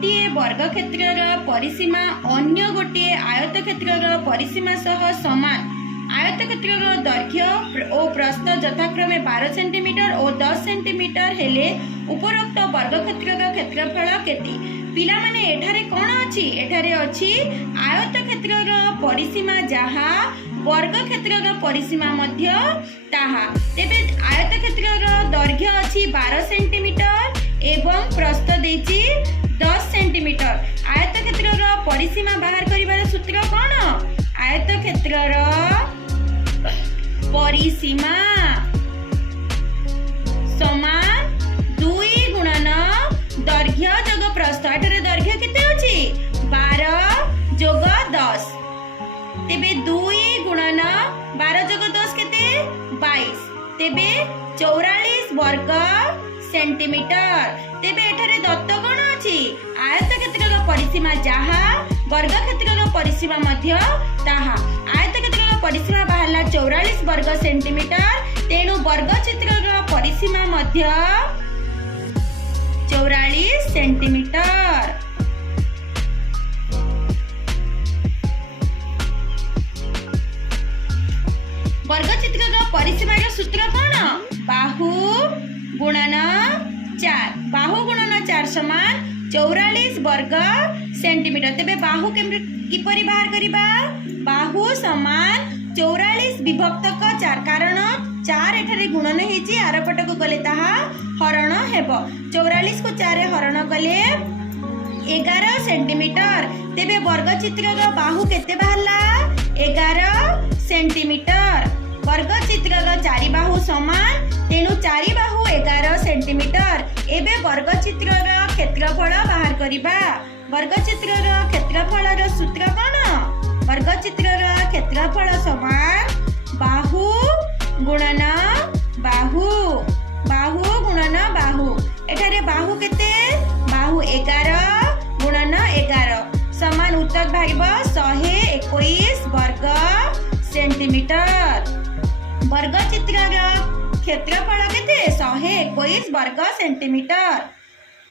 गोटे वर्ग क्षेत्र परिसीमा अन्य गोटे आयत क्षेत्र परिसीमा सह समान। आयत क्षेत्र दैर्घ्य और प्रस्थ यथाक्रमे 12 सेंटीमीटर और 10 सेंटीमीटर हेले उपरोक्त वर्ग क्षेत्र क्षेत्रफल केते? पिला माने एठारे कोन अछि? एठारे अछि आयत क्षेत्र परिसीमा जहा वर्ग क्षेत्र परिसीमा मध्य ताहा। तेबे आयत क्षेत्र दैर्घ्य अछि 12 सेंटीमीटर एवं प्रस्थ देछि 10 सेंटीमीटर। आयत क्षेत्र परिसीमा बाहर करिवार सूत्र कोन? आयत क्षेत्र परिसीमा समान 2 गुणन दैर्घ्य जोग प्रस्थ। एठारे दैर्घ्य केते अछि? 12 जोग 10। तेबे 2 गुणन 12 जोग 10 केते? 22। तेबे 44 वर्ग सेंटीमीटर। तेबे एठारे दत्त कोन अछि? आयत क्षेत्र परिसीमा जहा वर्ग क्षेत्र परिसीमा मध्य ताहा। आयत क्षेत्र परिसीमा बाहरला 44 वर्ग सेंटीमीटर। तेणु वर्ग क्षेत्र परिसीमा मध्य 44 सेंटीमीटर। वर्ग क्षेत्र परिसीमार सूत्र कोन? बाहु गुणन 4। बाहु गुणन 4 समान 44 वर्ग सेंटीमीटर। तेबे बाहु किपरि बाहर करिबा? बाहु समान 44 विभक्त 4 कारण 4 एठारे गुणन हेछि आर पटक गले ताहा हरण हेबो। 44 को 4 हरण कले 11 सेंटीमीटर। तेबे वर्ग चित्रर बाहु केते बाहरला? 11 सेंटीमीटर। वर्ग चित्रर 4 बाहु समान तेणु 4 बाहु 11 सेंटीमीटर। एबे वर्ग चित्रर क्षेत्रफल बाहर करिबा। वर्ग चित्रर क्षेत्रफलर सूत्र कोन? वर्ग चित्रर क्षेत्रफल समान बाहु गुणन बाहु। बाहु गुणन बाहु। एठारे बाहु केते? बाहु 11 गुणन 11 समान उत्तर बाहिब 121 वर्ग सेंटीमीटर। वर्ग चित्रर क्षेत्रफल केते? 121 वर्ग सेंटीमीटर।